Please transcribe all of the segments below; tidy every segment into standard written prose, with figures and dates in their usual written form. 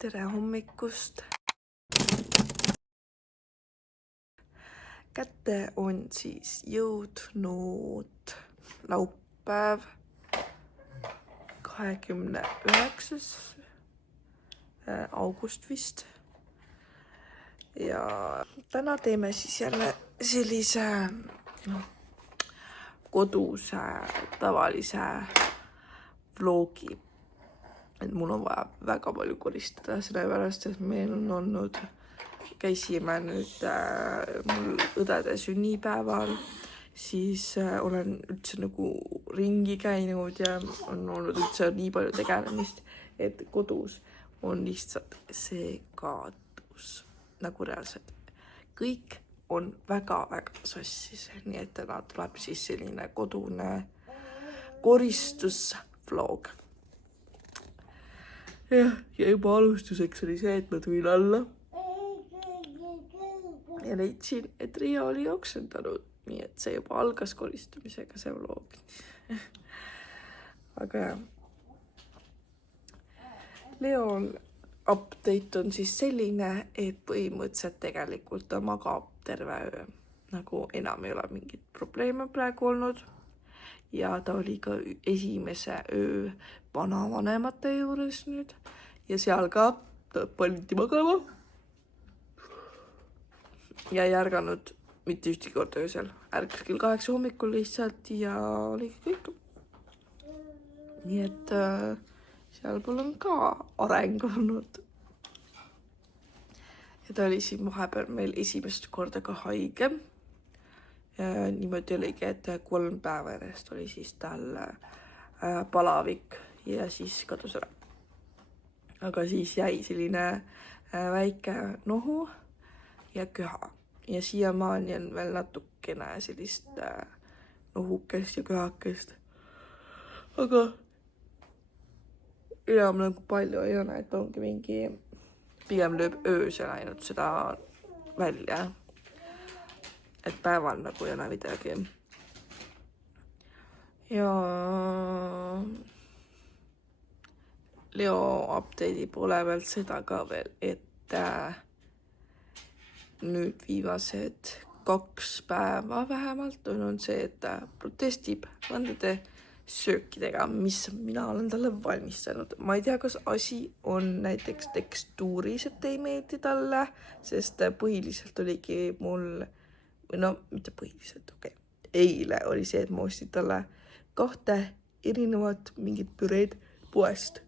Tere hommikust! Kätte on siis jõudnud laupäev, 29. august vist. Ja täna teeme siis jälle sellise koduse tavalise vlogi. Et mul on vaja väga palju koristada, sellepärast et meil on olnud, käisime nüüd mul õdede sünnipäeval, siis olen üldse nagu ringi käinud ja on olnud üldse nii palju tegelemist, et kodus on lihtsalt segadus, nagu reaalselt. Kõik on väga-väga sassis, nii et täna tuleb siis selline kodune koristusvlog. Ja juba alustuseks oli see, et ma tulin alla ja leidsin, et Riia oli oksendanud, nii et see juba algas koristamisega, see vlog. Aga jah. Leon update on siis selline, et põhimõtteliselt tegelikult ta magab terve öö. Nagu enam ei ole mingit probleeme praegu olnud. Ja ta oli ka esimese öö vanavanemate juures nüüd. Ja seal ka ta pandi magama. Ja ei ärganud mitte ühtegi korda öösel. Ärkas kell 8 hommikul lihtsalt ja oligi kõik. Nii et seal pool on ka areng olnud. Ja ta oli siin vahepeal meil esimest korda ka haige. Niimoodi oligi, et 3 päeva järjest oli siis tal palavik ja siis kadus ära. Aga siis jäi selline väike nohu ja köha. Ja siiamaani on veel natukene sellist nohukest ja köhakest. Aga enam nagu palju ei ole, et ongi mingi, pigem lööb öösel ainult seda välja. Et päeval nagu ei ole midagi. Ja Leo update'i poole pealt seda ka veel, et nüüd viimased 2 päeva vähemalt on see, et ta protestib mõndade söökidega, mis mina olen talle valmistanud. Ma ei tea, kas asi on näiteks tekstuuris, et ei meeldi talle, sest põhiliselt oligi mul, no mitte põhiliselt, okei. Eile oli see, et ma ostsin talle 2 erinevat mingit püreed poest.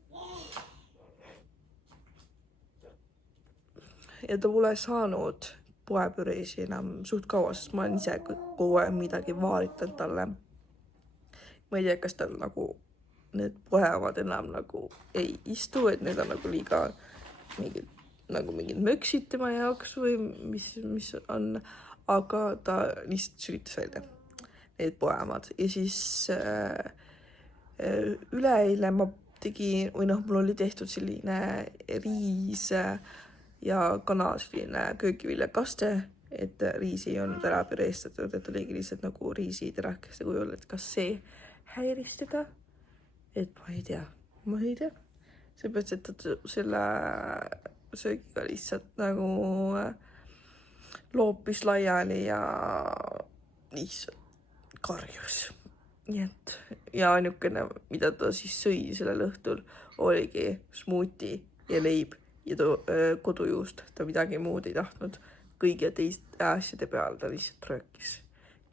Ja ta pole saanud poepüreisi enam suht kaua, sest ma olen ise kogu aeg midagi vaaritanud talle. Ma ei tea, kas tal nagu need poevad enam nagu ei istu, et need on nagu liiga mingid möksid tema jaoks või mis on, aga ta lihtsalt sülitas välja need poemad. Ja siis üleeile ma tegin, või mul oli tehtud selline riis ja kana selline köögiviljakaste, et riis ei olnud ära püreestatud, et oligi lihtsalt nagu riisiterakeste kujul, et kas see häiris teda, et ma ei tea. Seepärast, et ta selle söögiga lihtsalt nagu loopis laiali ja lihtsalt karjus. Nii et, ja ainukene, mida ta siis sõi sellel õhtul, oligi smuuti ja leib ja kodujuust. Ta midagi muud ei tahtnud. Kõige teiste asjade peal ta lihtsalt röökis.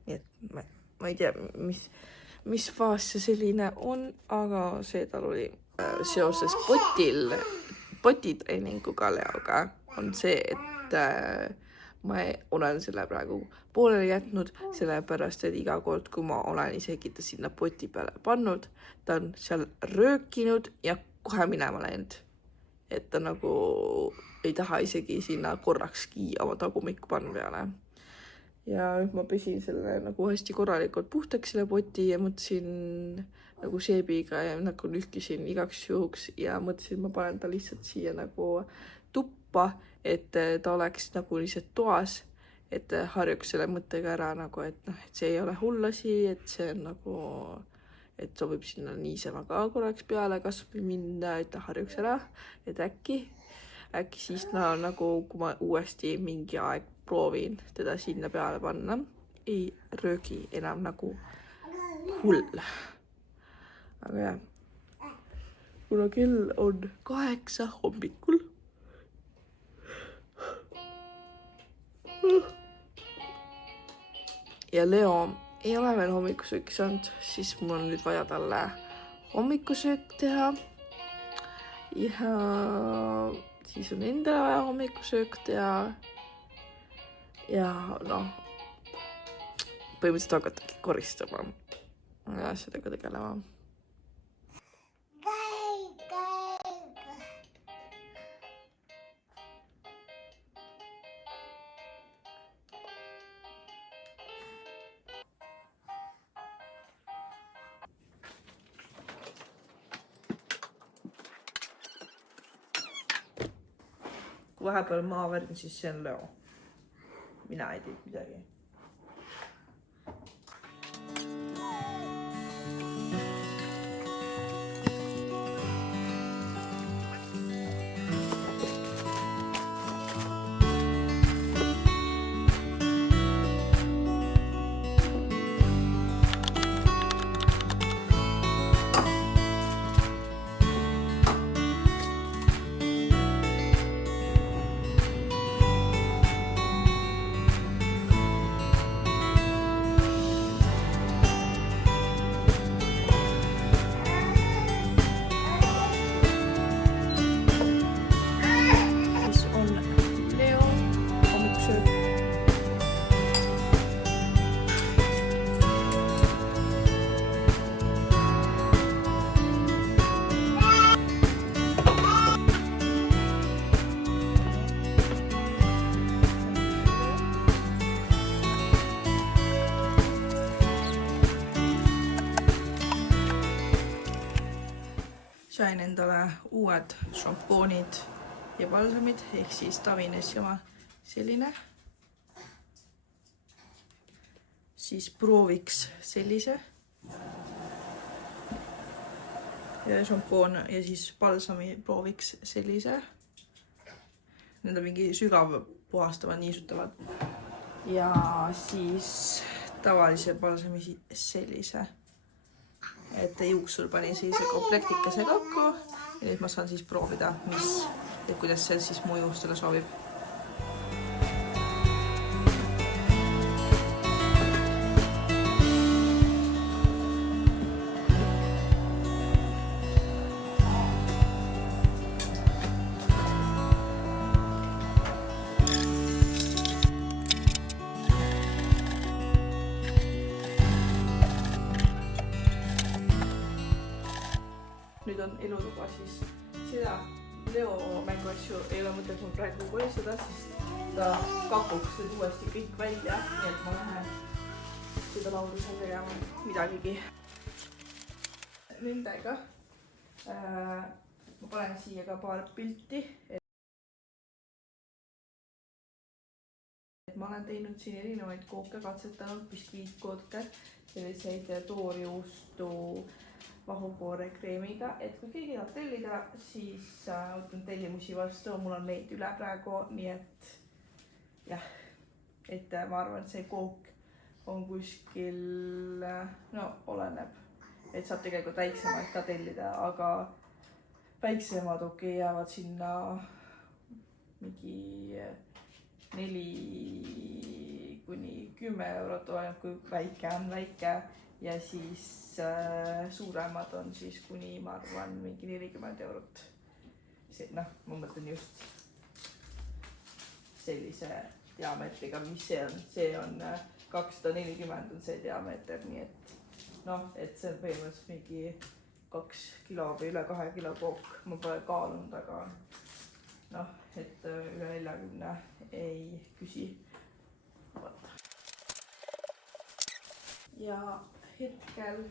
Nii et ma ei tea, mis faas see selline on, aga see tal oli seoses potitreininguga Leoga on see, et ma olen selle praegu pooleli jätnud, sellepärast, et iga kord, kui ma olen isegi ta sinna poti peale pannud, ta on seal röökinud ja kohe minema läinud. Et ta nagu ei taha isegi sinna korrakski oma tagumikku panna peale. Ja nüüd ma pesin selle nagu hästi korralikult puhtaks selle poti ja mõtlesin nagu seebiga ja nagu nühkisin igaks juhuks ja mõtlesin, ma panen ta lihtsalt siia nagu tuppa, et ta oleks nagu lihtsalt toas, et harjuks selle mõttega ära nagu, et see ei ole hull asi, et see on nagu, et sobib sinna niisama ka korraks peale kasvõi minna, et ta harjuks ära, et äkki äkki siis nagu, kui ma uuesti mingi aeg proovin teda sinna peale panna, ei röögi enam nagu hull. Aga jah, kuna kell on 8 hommikul ja Leo ei ole veel hommikusööki saanud, siis mul on nüüd vaja talle hommikusöök teha. Ja siis on endale vaja hommikusöök teha. Ja noh, põhimõtteliselt hakatagi koristama ja asjadega tegelema. Kui vahepeal maa värgin, siis see on Leo. Mina ei teinud midagi. Sain endale uued šampoonid ja balsamid, ehk siis Davines oma selline. Siis prooviks sellise. Ja šampoon ja siis balsami prooviks sellise. Need on mingi sügav puhastavad, niisutavad. Ja siis tavalise balsami sellise. Et juuksur pani sellise komplektikese kokku ja nüüd ma saan siis proovida, kuidas see siis mu juustele sobib. Nüüd on elutuba, siis seda Leo mänguasju ei ole mõtet mul praegu koristada, sest ta kakuks nüüd uuesti kõik välja, nii et ma lähen seda laudusel tegema midagigi. Nendega ma panen siia ka paar pilti. Ma olen teinud siin erinevaid kooke, katsetanud biskviitkooke, selliseid toorjuustu vahukoore kreemiga, et kui keegi tahab tellida, siis võtan tellimusi vastu, mul on neid üle praegu, nii et jah, et ma arvan, et see kook on kuskil, no oleneb, et saab tegelikult väiksemaid ka tellida, aga väiksemad jäävad sinna mingi 4 kuni 10 eurot, oleneb kui väike on väike. Ja siis suuremad on siis kuni, ma arvan, mingi 40 eurot. Noh, ma mõtlen just sellise diameetriga, mis see on. See on 240 on see diameeter, nii et noh, et see on põhimõtteliselt mingi 2 kilo või üle 2 kilo kook. Ma pole kaalunud, aga noh, et üle 40 ei küsi. Ja hetkel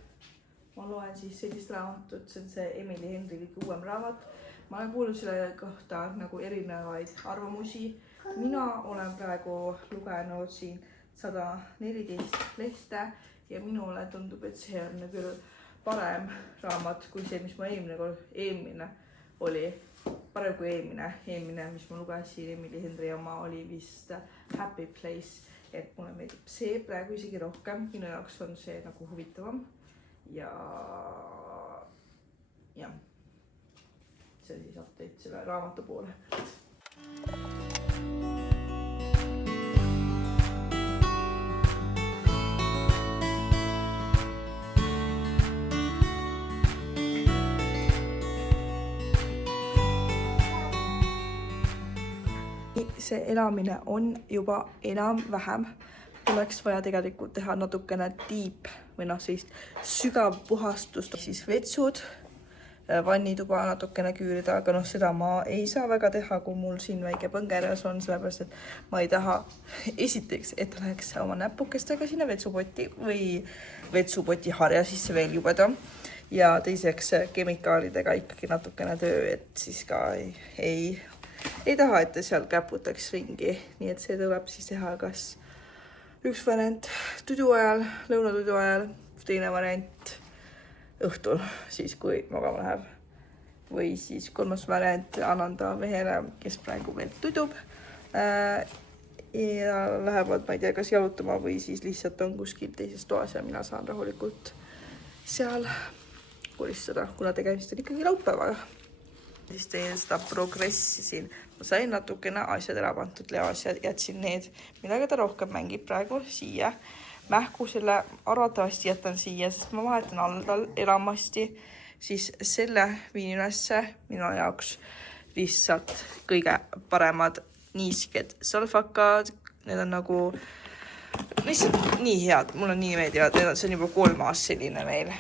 ma loen siis sellist raamatut, see on see Emily Henry kõige uuem raamat. Ma olen kuulnud selle kohta nagu erinevaid arvamusi. Mina olen praegu lugenud siin 114 lehte ja minule tundub, et see on küll parem raamat kui see, mis ma eelmine oli. parem kui eelmine, mis ma lugesin, Emily Henry oma oli vist Happy Place, et mulle meeldib see praegu isegi rohkem, minu jaoks on see nagu huvitavam ja jah, see siis update selle raamatu poole. See elamine on juba enam-vähem. Oleks vaja tegelikult teha natukene deep või noh, sellist sügav puhastust. Siis vetsud, vannituba natukene küürida, aga noh, seda ma ei saa väga teha, kui mul siin väike põngeras on, sellepärast et ma ei taha esiteks, et läheks oma näpukestega sinna vetsupotti või vetsupoti harja sisse veel jubeda. Ja teiseks kemikaalidega ikkagi natukene töö, et siis ka ei taha, et ta seal käputaks ringi, nii et see tuleb siis teha kas üks variant tudu ajal, lõunatudu ajal, teine variant õhtul, siis kui magama läheb. Või siis kolmas variant annan ta mehele, kes praegu veel tudub ja lähevad, ma ei tea, kas jalutama või siis lihtsalt on kuskil teises toas ja mina saan rahulikult seal koristada, kuna tegemist on ikkagi laupäevaga. Siis teen seda progressi siin. Ma sain natukene asjad ära pandud Leos ja jätsin need, millega ta rohkem mängib praegu siia. Mähku selle arvatavasti jätan siia, sest ma vahetan allal elamasti. Siis selle viin ülesse minu jaoks lihtsalt kõige paremad niisked salfakad. Need on nagu lihtsalt nii head, mulle nii meeldivad. See on juba 3 aasta selline meil.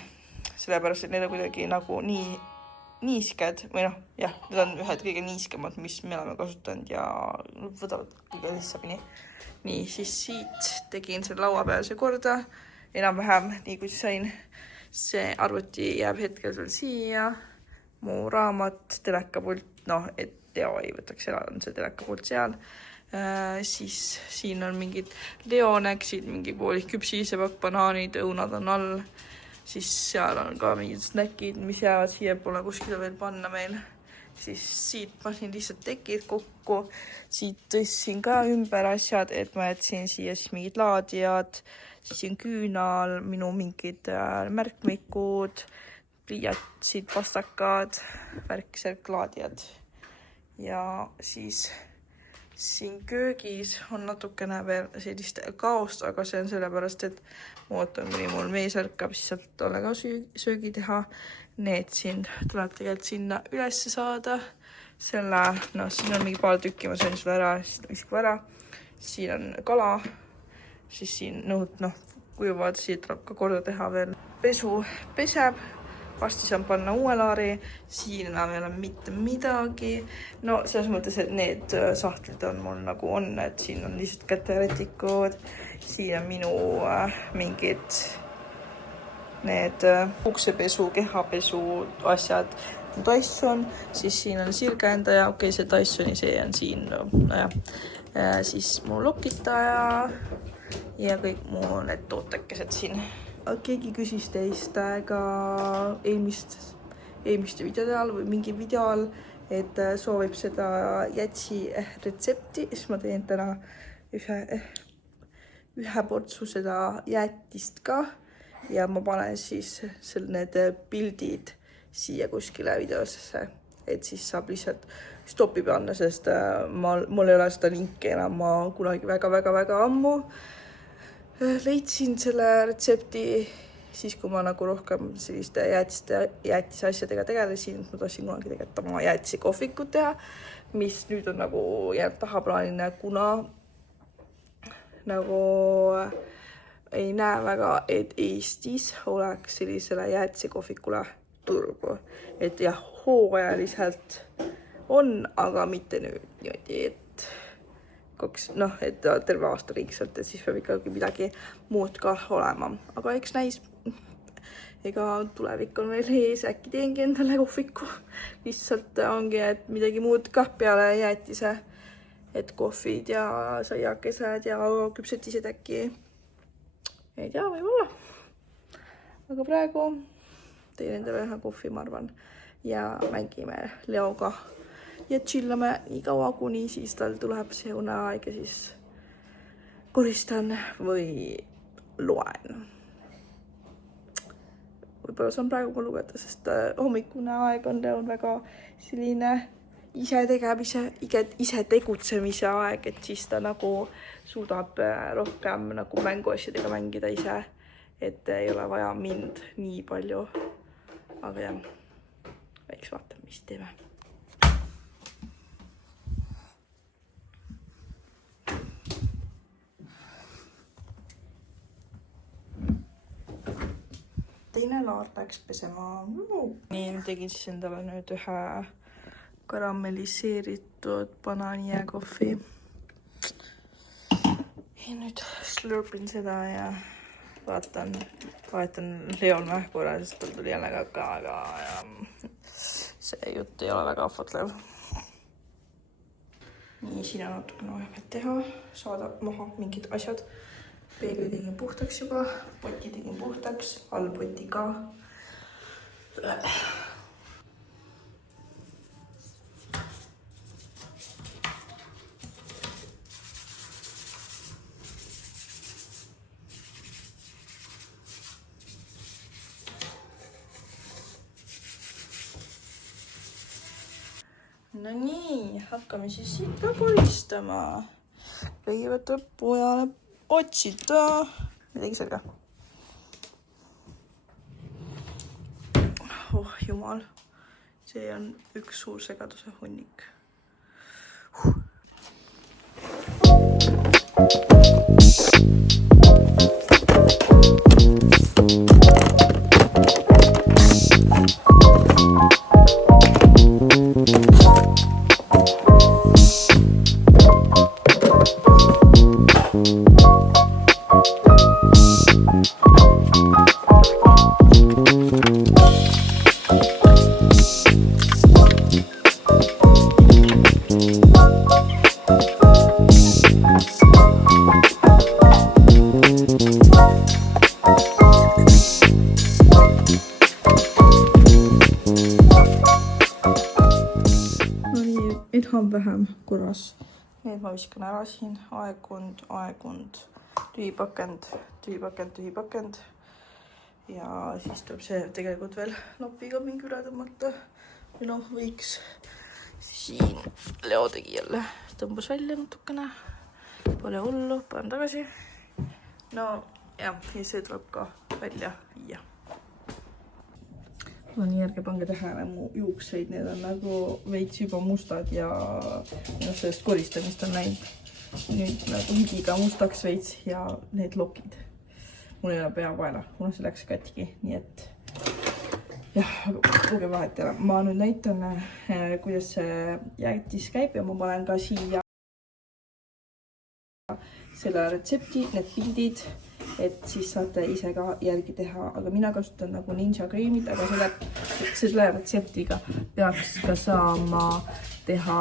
Sellepärast, et need on kuidagi nagu nii niisked või noh, jah, need on ühed kõige niiskemad, mis me oleme kasutanud ja võtavad kõige lihtsamini. Nii, siis siit tegin selle laua peal korda, enam-vähem nii kui sain. See arvuti jääb hetkel veel siia, mu raamat, telekapult, noh, et Teo ei võtaks ära, on see telekapult seal. Siis siin on mingid leoneksid, mingi poolik küpsisepakk, banaanid, õunad on all. Siis seal on ka mingid snäkid, mis jäävad siia pole kuskile veel panna meil. Siis siit panin lihtsalt tekid kokku. Siit tõstsin ka ümber asjad, et ma jätsin siia siis mingid laadijad. Siis on küünal, minu mingid märkmikud, pliiatsid, pastakad, värksärk, laadijad. Ja siis siin köögis on natukene veel sellist kaost, aga see on sellepärast, et ma ootan, kuni mul mees ärkab, siis sealt talle ka söögi teha. Need siin tuleb tegelikult sinna üles saada. Selle, noh, siin on mingi paar tükki, ma sain sulle ära, siis visku ära. Siin on kala, siis siin nõud, noh, kujuvad, siia tuleb ka korda teha veel. Pesu peseb. Vasti saan panna uue laari, siin enam ei ole mitte midagi. No selles mõttes, et need sahtlid on mul nagu on, et siin on lihtsalt käterätikud, siin on minu mingid need uksepesu, kehapesu asjad, Dyson, siis siin on sirgendaja, okei, see Dysoni see on siin, nojah. Siis mu lokitaja ja kõik mu need tootekesed siin. Keegi küsis teist ka eelmiste videode all või mingi video all, et soovib seda jätsi retsepti, siis ma teen täna ühe portsu seda jäätist ka ja ma panen siis need pildid siia kuskile videosesse, et siis saab lihtsalt stopi panna, sest mul ei ole seda linki enam, ma kunagi väga ammu leidsin selle retsepti siis, kui ma nagu rohkem selliste jäätise asjadega tegelesin, ma tahtsin kunagi tegelikult oma jäätise kohvikut teha, mis nüüd on nagu jääb tahaplaanina, kuna nagu ei näe väga, et Eestis oleks sellisele jäätise kohvikule turgu. Et jah, hooajaliselt on, aga mitte nüüd niimoodi, et et terve aasta ringselt, et siis peab ikkagi midagi muud ka olema. Aga eks näis, ega tulevik on veel ees, äkki teengi endale kohviku. Lihtsalt ongi, et midagi muud ka peale jäätise, et kohvid ja saiakesed ja küpsetised äkki. Ei tea, võib-olla. Aga praegu teen endale ühe kohvi, ma arvan, ja mängime Leoga ja chillame nii kaua, kuni siis tal tuleb see uneaeg ja siis koristan või loen. Võib-olla saan praegu ka lugeda, sest hommikune aeg on väga selline ise tegutsemise aeg, et siis ta nagu suudab rohkem nagu mänguasjadega mängida ise, et ei ole vaja mind nii palju. Aga jah, eks vaatame, mis teeme. Teine laar läks pesema. Nii, tegin siis endale nüüd ühe karamelliseeritud banaanijääkohvi. Ja nüüd slurpin seda ja vaatan Leol mähkura, sest tal tuli jälle kaka, aga see jutt ei ole väga ahvatlev. Nii, siin on natukene vaja teha, saada maha mingid asjad. Peegli tegin puhtaks juba, poti tegin puhtaks, all poti ka. No nii, hakkame siis siit ka koristama. Kõigepealt tuleb pojale otsida midagi selga. Oh jumal, see on üks suur segaduse hunnik. Vähem korras. Nüüd ma viskan ära siin aegund, tühipakend. Ja siis tuleb see tegelikult veel lapiga mingi üle tõmmata. Või noh, võiks siin Leo tegi jälle. Tõmbas välja natukene. Pole hullu, panen tagasi. No jah, ja see tuleb ka välja viia. No nii, ärge pange tähele mu juukseid, need on nagu veits juba mustad ja sellest koristamist on näinud nüüd nagu higiga mustaks veits ja need lokid. Mul ei ole peavaela, kuna see läks katki, nii et jah, kuuge vahet ära. Ma nüüd näitan, kuidas see jäätis käib ja ma panen ka siia selle retsepti, need pildid, et siis saate ise ka järgi teha, aga mina kasutan nagu Ninja Creamit, aga selle retseptiga peaks ka saama teha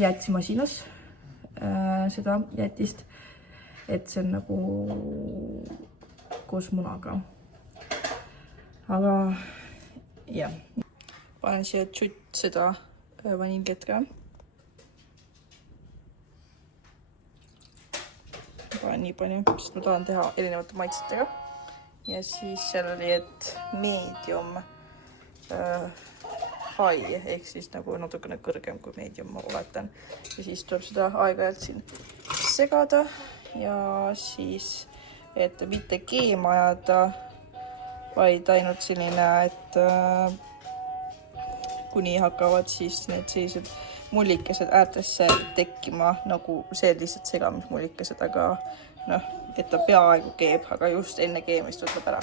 jäätisimasinas seda jäätist, et see on nagu koos munaga. Aga jah, panen siia tšutt seda vaniljet ka. Panen nii palju, sest ma tahan teha erinevate maitsetega. Ja siis seal oli, et medium high, ehk siis nagu natukene kõrgem kui medium, ma oletan. Ja siis tuleb seda aeg-ajalt siin segada ja siis, et mitte keema ajada, vaid ainult selline, et kuni hakkavad siis need sellised mullikesed äärtesse tekkima, nagu see lihtsalt segamismullikesed, aga noh, et ta peaaegu keeb, aga just enne keemist võtab ära.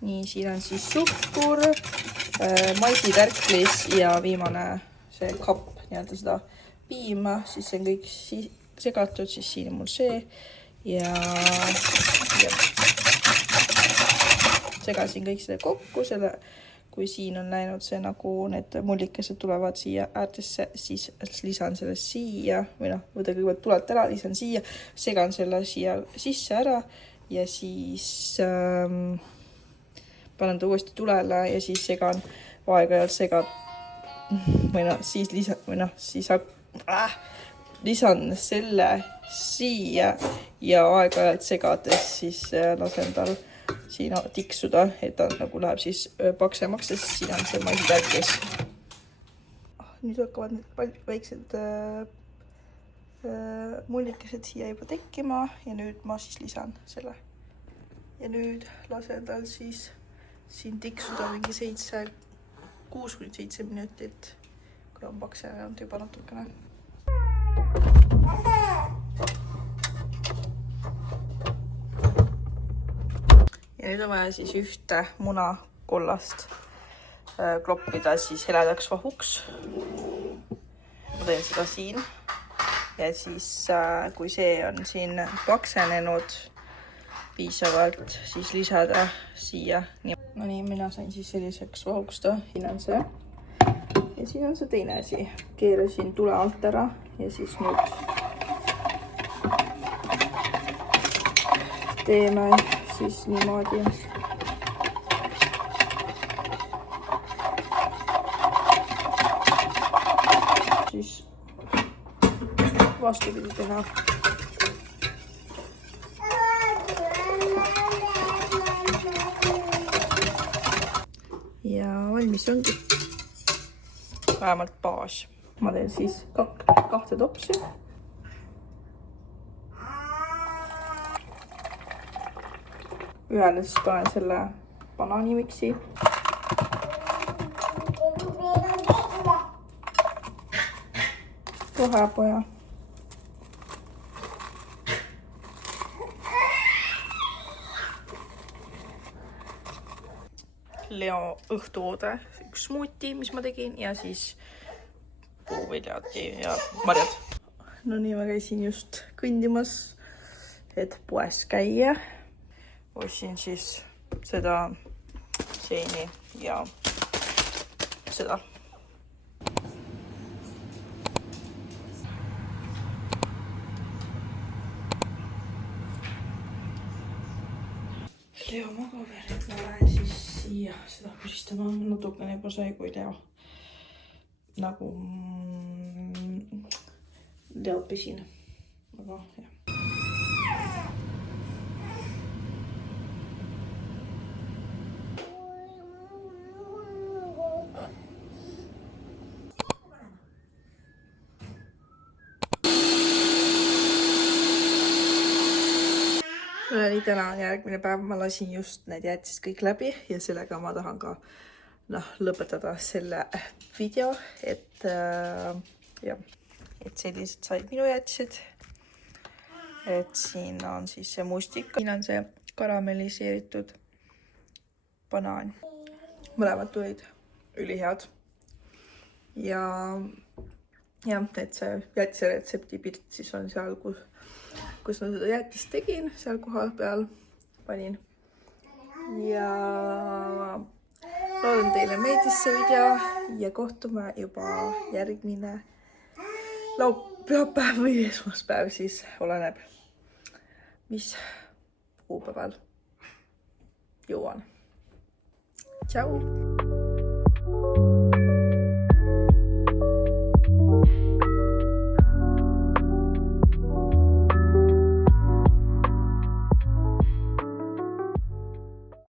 Nii, siin on siis suhkur, maititärklis ja viimane see kapp, nii-öelda seda piima, siis see on kõik segatud, siis siin on mul see ja segasin kõik seda kokku, kui siin on läinud see nagu need mullikesed tulevad siia äärtesse, siis lisan selle siia või noh, võta kõigepealt tulelt ära, lisan siia, segan selle siia sisse ära ja siis panen ta uuesti tulele ja siis segan aeg-ajalt lisan selle siia ja aeg-ajalt segades siis lasen tal siin tiksuda, et ta nagu läheb siis paksemaks ja siis siin on see maisitärkis. Nüüd hakkavad need väiksed mullikesed siia juba tekkima ja nüüd ma siis lisan selle. Ja nüüd lasen tal siis siin tiksuda mingi 6-7 minutit, kui on pakse ja on juba natukene. Ja nüüd on vaja siis ühte munakollast kloppida siis heledaks vahuks. Ma teen seda siin. Ja siis, kui see on siin paksenenud piisavalt, siis lisada siia. No nii, mina sain siis selliseks vahuks ta, siin on see. Ja siin on see teine asi. Keerasin tule alt ära ja siis nüüd teeme siis niimoodi. Siis vastupidi teha. Ja valmis ongi. Vähemalt baas. Ma teen siis kahte topsi. Ühele siis panen selle banaanimiksi. Rohepoja. Leo õhtuoode, üks smuuti, mis ma tegin ja siis puuviljad ja marjad. No nii, ma käisin just kõndimas, et poes käia. Ostsin siis seda seeni ja seda. Leo magab ja nüüd ma lähen siis siia seda puristama. Natukene juba sai, kui Leo nagu Leot pesin. Aga jah. Oli täna on järgmine päev, ma lasin just need jäätised kõik läbi ja sellega ma tahan ka lõpetada selle video, et sellised said minu jäätised. Et siin on siis see mustika, siin on see karamelliseeritud banaan. Mõlemad tulid ülihead. Ja et see jäätise retsepti pilt siis on seal, kus ma seda jäätist tegin, seal koha peal panin. Ja loodan teile meeldis see video ja kohtume juba järgmine laupäev või esmaspäev, siis oleneb, mis kuupäeval jõuan. Tšau!